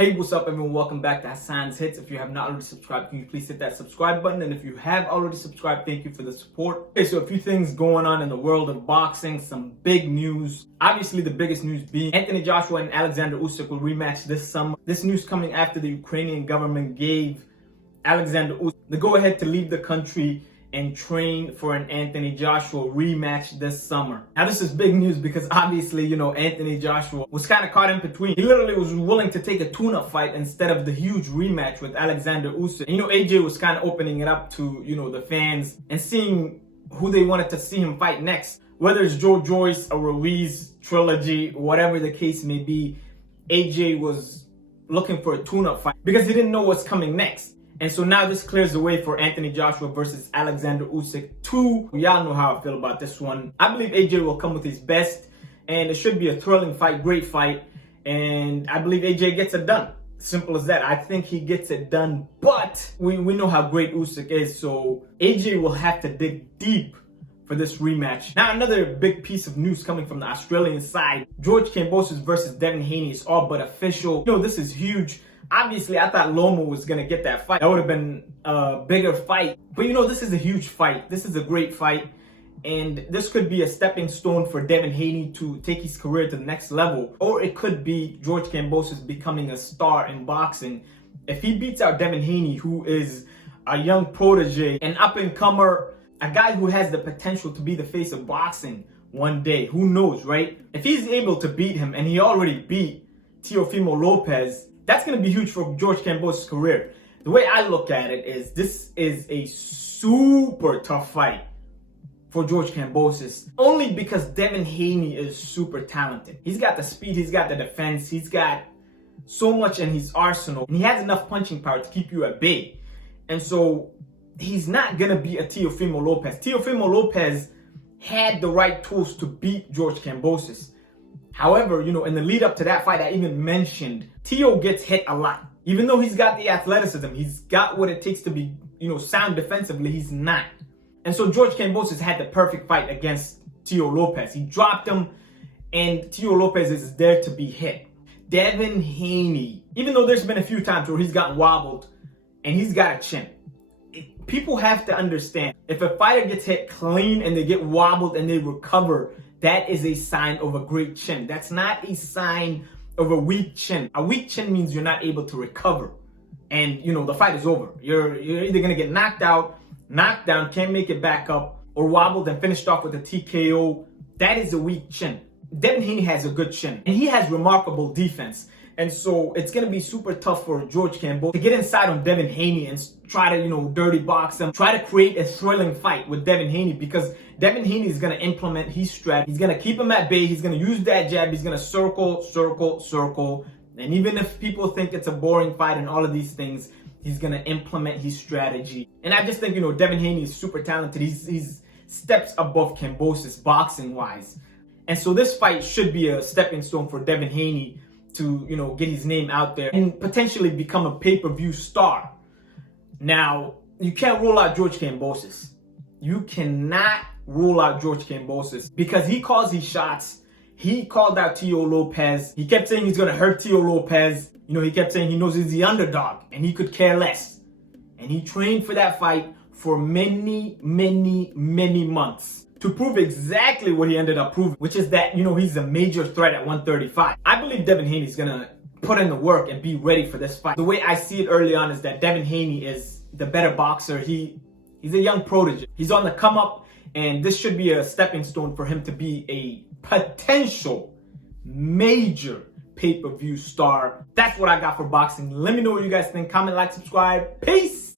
Hey, what's up everyone? Welcome back to Hassan's Hits. If you have not already subscribed, can you please hit that subscribe button? And if you have already subscribed, thank you for the support. Okay, so a few things going on in the world of boxing, some big news. Obviously the biggest news being Anthony Joshua and Alexander Usyk will rematch this summer. This news coming after the Ukrainian government gave Alexander Usyk the go-ahead to leave the country and train for an Anthony Joshua rematch this summer. Now this is big news because obviously, Anthony Joshua was kind of caught in between. He literally was willing to take a tune-up fight instead of the huge rematch with Alexander Usyk. And, AJ was kind of opening it up to, the fans and seeing who they wanted to see him fight next. Whether it's Joe Joyce, a Ruiz trilogy, whatever the case may be, AJ was looking for a tune-up fight because he didn't know what's coming next. And so now this clears the way for Anthony Joshua versus Alexander Usyk 2. Y'all know how I feel about this one. I believe AJ will come with his best, and it should be a thrilling fight, great fight. And I believe AJ gets it done. Simple as that. I think he gets it done, but we know how great Usyk is, so AJ will have to dig deep for this rematch. Now another big piece of news coming from the Australian side. George Cambosis versus Devin Haney is all but official. This is huge. Obviously, I thought Loma was going to get that fight. That would have been a bigger fight. But this is a huge fight. This is a great fight. And this could be a stepping stone for Devin Haney to take his career to the next level. Or it could be George Kambosos becoming a star in boxing. If he beats out Devin Haney, who is a young protege, an up-and-comer, a guy who has the potential to be the face of boxing one day. Who knows, right? If he's able to beat him, and he already beat Teofimo Lopez, that's going to be huge for George Kambosos' career. The way I look at it is this is a super tough fight for George Kambosos. Only because Devin Haney is super talented. He's got the speed, he's got the defense, he's got so much in his arsenal. And he has enough punching power to keep you at bay. And so he's not going to be a Teofimo Lopez. Teofimo Lopez had the right tools to beat George Kambosos. However, in the lead up to that fight, I even mentioned Teo gets hit a lot. Even though he's got the athleticism, he's got what it takes to be, sound defensively, he's not. And so George Kambosos had the perfect fight against Teo Lopez. He dropped him, and Teo Lopez is there to be hit. Devin Haney, even though there's been a few times where he's gotten wobbled, and he's got a chin. People have to understand, if a fighter gets hit clean and they get wobbled and they recover, that is a sign of a great chin. That's not a sign of a weak chin. A weak chin means you're not able to recover. And, the fight is over. You're either going to get knocked out, knocked down, can't make it back up, or wobbled and finished off with a TKO. That is a weak chin. Devin Haney has a good chin. And he has remarkable defense. And so it's going to be super tough for George Kambosos to get inside on Devin Haney and try to, dirty box him. Try to create a thrilling fight with Devin Haney because Devin Haney is going to implement his strategy. He's going to keep him at bay. He's going to use that jab. He's going to circle, circle, circle. And even if people think it's a boring fight and all of these things, he's going to implement his strategy. And I just think, Devin Haney is super talented. He's steps above Kambosos boxing-wise. And so this fight should be a stepping stone for Devin Haney to, get his name out there and potentially become a pay-per-view star. Now, you can't rule out George Kambosos. You cannot rule out George Kambosos because he calls his shots. He called out Teo Lopez. He kept saying he's going to hurt Teo Lopez. He kept saying he knows he's the underdog and he could care less. And he trained for that fight for many, many, many months to prove exactly what he ended up proving, which is that, he's a major threat at 135. I believe Devin Haney is going to put in the work and be ready for this fight. The way I see it early on is that Devin Haney is the better boxer. He's a young protege. He's on the come up, and this should be a stepping stone for him to be a potential major pay-per-view star. That's what I got for boxing. Let me know what you guys think. Comment, like, subscribe. Peace!